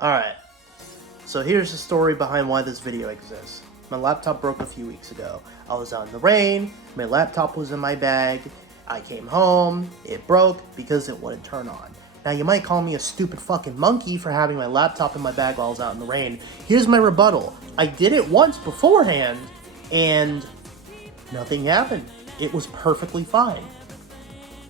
Alright, so here's the story behind why this video exists. My laptop broke a few weeks ago. I was out in the rain, my laptop was in my bag, I came home, it broke because it wouldn't turn on. Now you might call me a stupid fucking monkey for having my laptop in my bag while I was out in the rain. Here's my rebuttal. I did it once beforehand, and nothing happened. It was perfectly fine.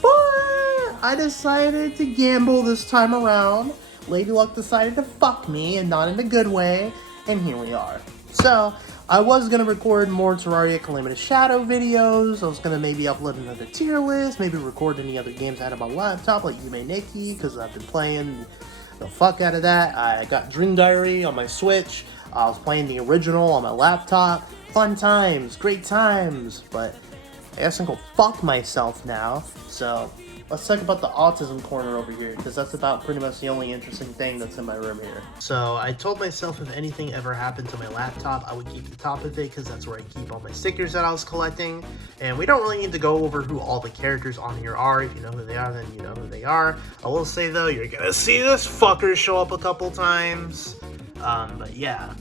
But I decided to gamble this time around. Lady Luck decided to fuck me, and not in a good way, and here we are. So, I was going to record more Terraria Calamitous Shadow videos. I was going to maybe upload another tier list, maybe record any other games I had on my laptop, like Yume Nikki, because I've been playing the fuck out of that. I got Dream Diary on my Switch. I was playing the original on my laptop. Fun times, great times, but I guess I'm gonna go fuck myself now. So, let's talk about the Autism Corner over here, because that's about pretty much the only interesting thing that's in my room here. So, I told myself if anything ever happened to my laptop, I would keep the top of it, because that's where I keep all my stickers that I was collecting. And we don't really need to go over who all the characters on here are. If you know who they are, then you know who they are. I will say, though, you're gonna see this fucker show up a couple times. But yeah.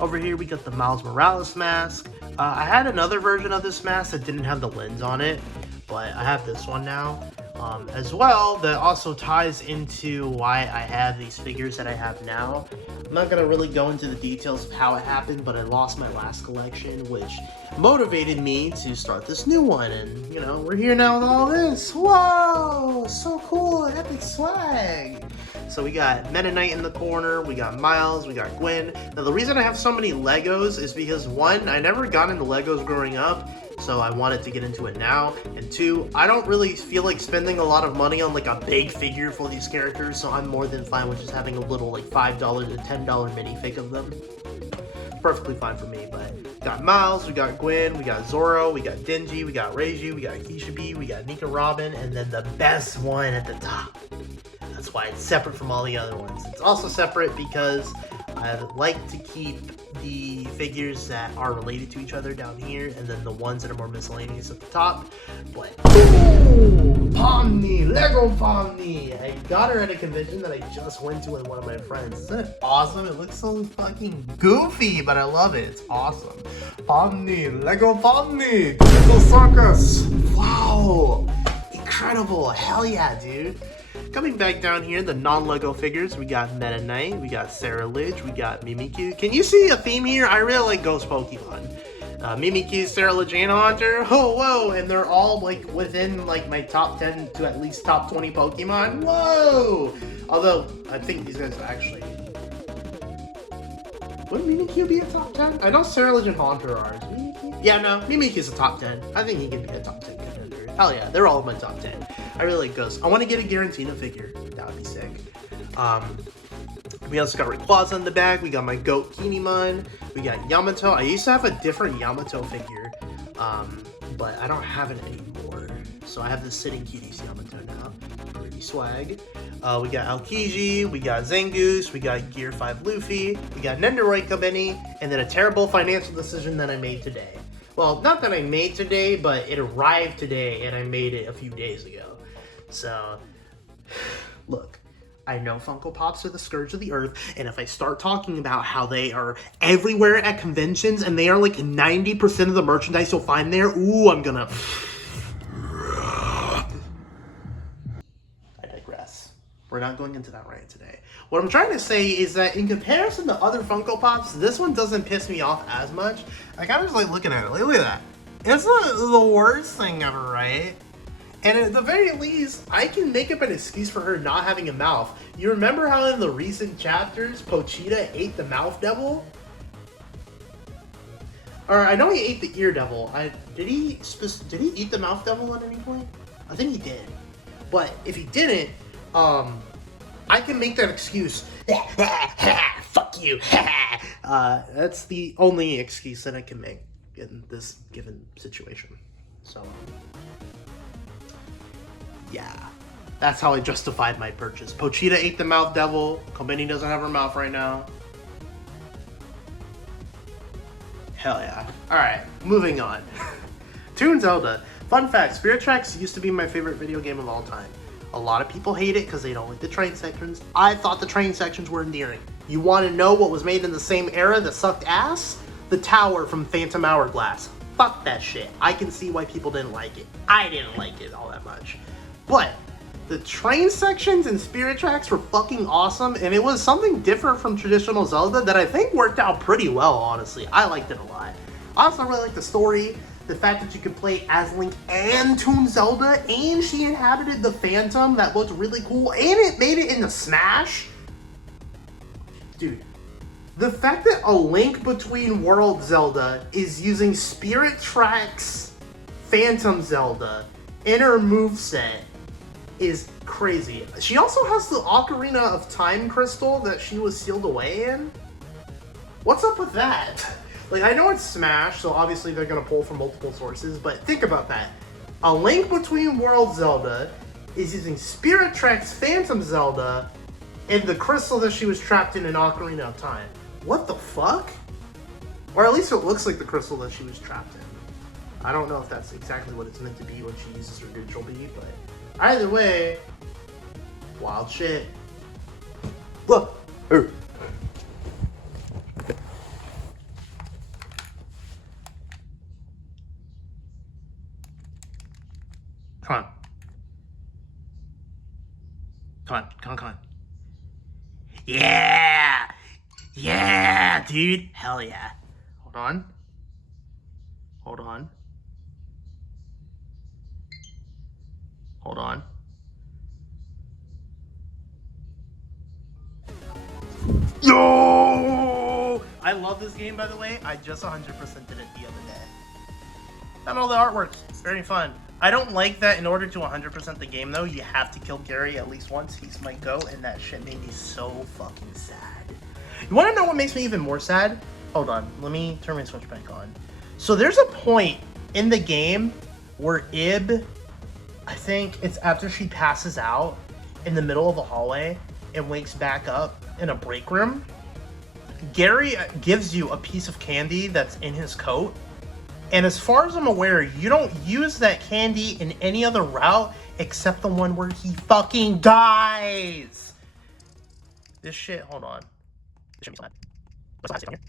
Over here, we got the Miles Morales mask. I had another version of this mask that didn't have the lens on it, but I have this one now as well. That also ties into why I have these figures that I have now. I'm not gonna really go into the details of how it happened, but I lost my last collection, which motivated me to start this new one. And you know, we're here now with all this. Whoa, so cool, epic swag. So we got Meta Knight in the corner, we got Miles, we got Gwen. Now the reason I have so many Legos is because one, I never got into Legos growing up, so I wanted to get into it now. And two, I don't really feel like spending a lot of money on like a big figure for these characters, so I'm more than fine with just having a little like $5 to $10 minifig of them. Perfectly fine for me. But we got Miles, we got Gwen, we got Zoro, we got Denji, we got Reiji, we got Kishibe, we got Nika Robin, and then the best one at the top. That's why it's separate from all the other ones. It's also separate because I like to keep the figures that are related to each other down here, and then the ones that are more miscellaneous at the top. But ooh, Pomni, Lego Pomni! I got her at a convention that I just went to with one of my friends. Isn't it awesome? It looks so fucking goofy, but I love it. It's awesome. Pomni, Lego Pomni! Little circus! Wow! Incredible! Hell yeah, dude! Coming back down here, the non-Lego figures, we got Meta Knight, we got Sarah Lidge, we got Mimikyu. Can you see a theme here? I really like Ghost Pokemon. Mimikyu, Sarah Lidge, and Hunter. Oh, whoa! And they're all like within like my top 10 to at least top 20 Pokemon. Whoa! Although, I think these guys actually... Would Mimikyu be a top 10? I know Sarah Lidge and Haunter are. Is Mimikyu? Yeah, no, Mimikyu's a top 10. I think he could be a top 10 contender. Hell yeah, they're all in my top 10. I really like Ghost. I want to get a Garantina figure. That would be sick. We also got Rayquaza in the bag. We got my goat Kinemon. We got Yamato. I used to have a different Yamato figure, but I don't have it anymore. So I have this Sitting Cuties Yamato now. Pretty swag. We got Aokiji, we got Zangoose, we got Gear 5 Luffy, we got Nendoroid Kabeni, and then a terrible financial decision that I made today. Well, not that I made today, but it arrived today, and I made it a few days ago. So, look, I know Funko Pops are the scourge of the earth, and if I start talking about how they are everywhere at conventions, and they are like 90% of the merchandise you'll find there, ooh, I'm gonna... I digress. We're not going into that right today. What I'm trying to say is that in comparison to other Funko Pops, this one doesn't piss me off as much. I kind of just like looking at it. Look at that. It's not the worst thing ever, right? And at the very least, I can make up an excuse for her not having a mouth. You remember how in the recent chapters, Pochita ate the mouth devil? Or I know he ate the ear devil. Did he eat the mouth devil at any point? I think he did. But if he didn't, I can make that excuse. Fuck you. That's the only excuse that I can make in this given situation. So, yeah. That's how I justified my purchase. Pochita ate the mouth devil. Kobeni doesn't have her mouth right now. Hell yeah. Alright, moving on. Toon Zelda. Fun fact, Spirit Tracks used to be my favorite video game of all time. A lot of people hate it because they don't like the train sections. I thought the train sections were endearing. You want to know what was made in the same era that sucked ass? The tower from Phantom Hourglass. Fuck that shit. I can see why people didn't like it. I didn't like it all that much. But the train sections and Spirit Tracks were fucking awesome, and it was something different from traditional Zelda that I think worked out pretty well, honestly. I liked it a lot. I also really liked the story, the fact that you could play as Link and Toon Zelda, and she inhabited the Phantom. That looked really cool, and it made it into Smash. Dude, the fact that A Link Between Worlds Zelda is using Spirit Tracks Phantom Zelda in her moveset is crazy. She also has the Ocarina of Time crystal that she was sealed away in. What's up with that? Like, I know it's Smash, so obviously they're gonna pull from multiple sources, but think about that. A Link Between Worlds Zelda is using Spirit Tracks Phantom Zelda and the crystal that she was trapped in Ocarina of Time. What the fuck? Or at least it looks like the crystal that she was trapped in. I don't know if that's exactly what it's meant to be when she uses her digital bead, but either way, wild shit. Look! Come on. Come on. Yeah! Yeah, dude! Hell yeah. Hold on. Yo! I love this game, by the way. I just 100% did it the other day. Found all the artworks. Very fun. I don't like that in order to 100% the game, though, you have to kill Gary at least once. He's my goat, and that shit made me so fucking sad. You want to know what makes me even more sad? Hold on. Let me turn my Switch back on. So there's a point in the game where Ib, I think it's after she passes out in the middle of a hallway and wakes back up in a break room, Gary gives you a piece of candy that's in his coat. And as far as I'm aware, you don't use that candy in any other route except the one where he fucking dies. This shit, hold on. This shit me so mad. What's the last thing on here?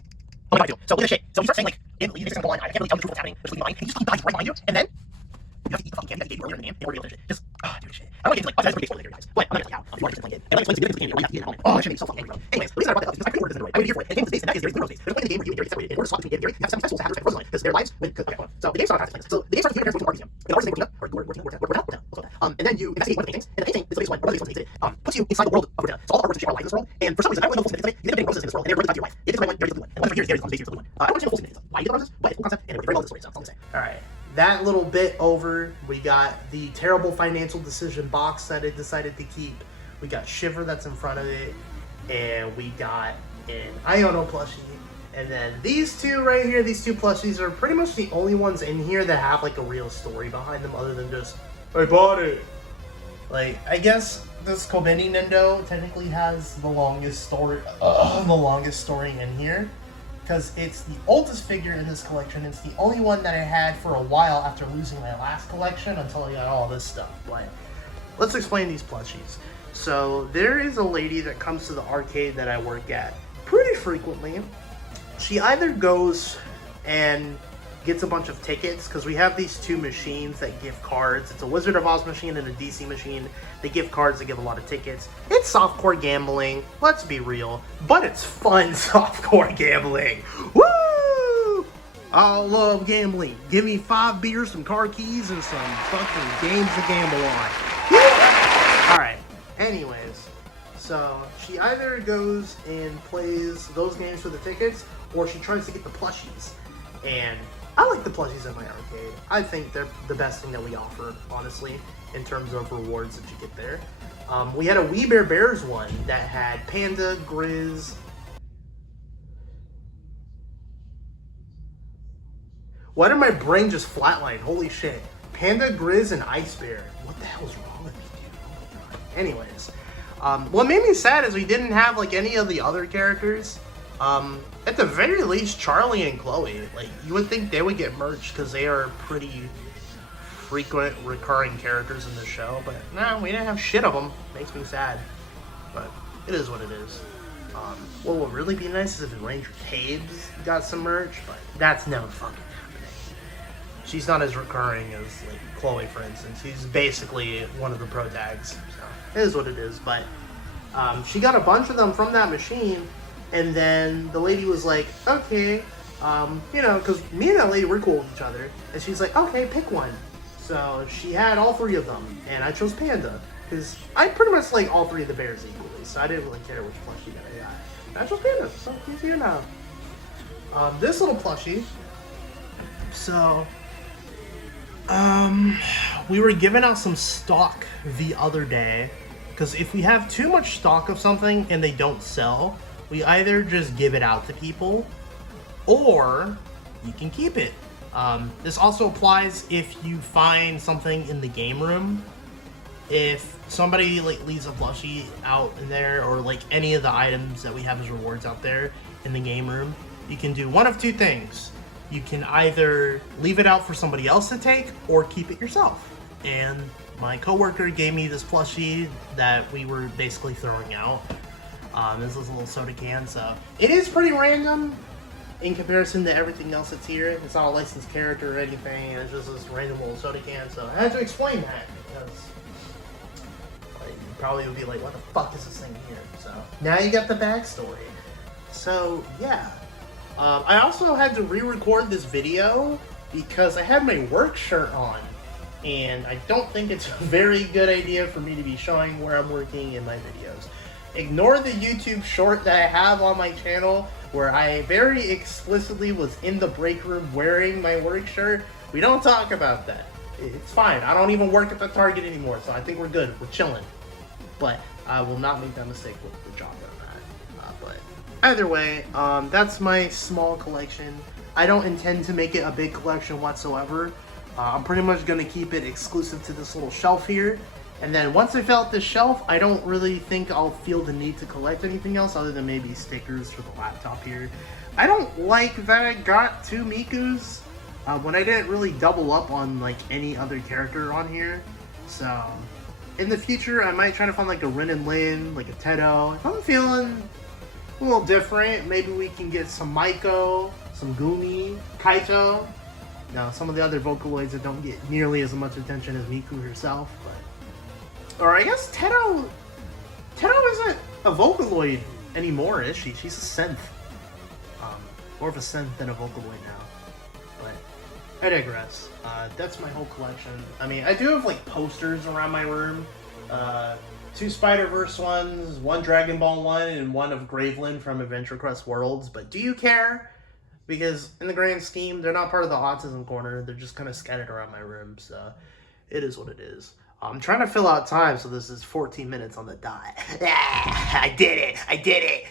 Oh my god, so look at this shit. So he starts saying, like, you think it's line, I can't really tell the truth what's happening, between mine, and he just fucking dies right behind you, and then you have to eat the fucking candy that he gave you earlier in the game in order to be able to finish it. Just, dude, shit. I don't like it, like, that's pretty spoiler guys. But I'm not gonna tell you how. If you want to play it, and like, explains the candy, or you have to eat it at home. Oh, that shit made me so fucking angry, bro. Anyways, the reason I brought that up is because I pre-ordered this Android. I waited here for it, and it came with space, and that is Gary's Blue Rose Days. There's a point in the game where you and Gary separated. In order to swap between Gary and Gary, you have to send festivals to have respect for Rosaline, because their lives went, okay, hold on. So the game starts on so the game starts with you and Gary going to RRThiel. And RRThiel named Cortina, and then you investigate one of the paintings, and the painting is the biggest one, one of the biggest ones that existed, puts you inside the world of Cortina. So all the artworks that are alive in this world, and for some reason, I don't really know the full significance of it, you end up getting roses in this world, and they're really tied to your wife. It is the right one, Gary's the blue one. And once for years, Gary's becomes basically the blue one. I don't understand the full significance of why you get the roses, but it's a cool concept, and it works very well with the story, so that's all I'm gonna say. Alright. That little bit over, we got the terrible financial decision box that it decided to keep. We got Shiver that's in front of it, and we got an Iono plushie. And then these two right here, these two plushies are pretty much the only ones in here that have like a real story behind them other than just, I bought it. Like, I guess this Kobeni Nendo technically has the longest story in here. Because it's the oldest figure in this collection. It's the only one that I had for a while after losing my last collection until I got all this stuff. But let's explain these plushies. So there is a lady that comes to the arcade that I work at pretty frequently. She either goes and gets a bunch of tickets, because we have these two machines that give cards. It's a Wizard of Oz machine and a DC machine. They give cards, they give a lot of tickets. It's softcore gambling, let's be real, but it's fun softcore gambling. Woo! I love gambling. Give me 5 beers, some car keys, and some fucking games to gamble on. Alright, anyways, so she either goes and plays those games for the tickets, or she tries to get the plushies. And I like the plushies in my arcade. I think they're the best thing that we offer, honestly, in terms of rewards that you get there. We had a We Bare Bears one that had Panda, Grizz. Why did my brain just flatline? Holy shit. Panda, Grizz, and Ice Bear. What the hell's wrong with me, dude? Oh my god. Anyways. What made me sad is we didn't have, like, any of the other characters. At the very least, Charlie and Chloe, like, you would think they would get merged because they are pretty frequent recurring characters in the show, but no, we didn't have shit of them. Makes me sad, but it is what it is. What would really be nice is if Ranger Tabes got some merch, but that's never fucking happening. She's not as recurring as like Chloe, for instance. She's basically one of the pro tags, so it is what it is. But she got a bunch of them from that machine, and then the lady was like, okay, you know, because me and that lady were cool with each other, and she's like, okay, pick one. So she had all 3 of them, and I chose Panda, because I pretty much like all 3 of the bears equally, so I didn't really care which plushie that I got. I chose Panda, so he's here now. This little plushie, so, we were giving out some stock the other day, because if we have too much stock of something and they don't sell, we either just give it out to people, or you can keep it. This also applies if you find something in the game room. If somebody like leaves a plushie out in there, or like any of the items that we have as rewards out there in the game room, you can do one of 2 things. You can either leave it out for somebody else to take, or keep it yourself. And my coworker gave me this plushie that we were basically throwing out. This is a little soda can, so it is pretty random in comparison to everything else that's here. It's not a licensed character or anything, it's just this random little soda can, so I had to explain that, because like, you probably would be like, what the fuck is this thing here? So now you got the backstory. So yeah, I also had to re-record this video because I had my work shirt on, and I don't think it's a very good idea for me to be showing where I'm working in my videos. Ignore the YouTube short that I have on my channel where I very explicitly was in the break room wearing my work shirt. We don't talk about that. It's fine. I don't even work at the Target anymore, so I think we're good. We're chilling. But I will not make that mistake with the job that I'm at. But either way, that's my small collection. I don't intend to make it a big collection whatsoever. I'm pretty much going to keep it exclusive to this little shelf here. And then once I fill out this shelf, I don't really think I'll feel the need to collect anything else other than maybe stickers for the laptop here. I don't like that I got 2 Mikus when I didn't really double up on like any other character on here. So in the future, I might try to find like a Rin and Lin, like a Tedo. If I'm feeling a little different, maybe we can get some Maiko, some Gumi, Kaito. Now, some of the other Vocaloids that don't get nearly as much attention as Miku herself, but... Or I guess Tedo isn't a Vocaloid anymore, is she? She's a synth. More of a synth than a Vocaloid now. But I digress. That's my whole collection. I mean, I do have like posters around my room. 2 Spider-Verse ones, 1 Dragon Ball one, and 1 of Graveland from Adventure Quest Worlds. But do you care? Because in the grand scheme, they're not part of the Autism Corner. They're just kind of scattered around my room. So it is what it is. I'm trying to fill out time, so this is 14 minutes on the dot. I did it! I did it!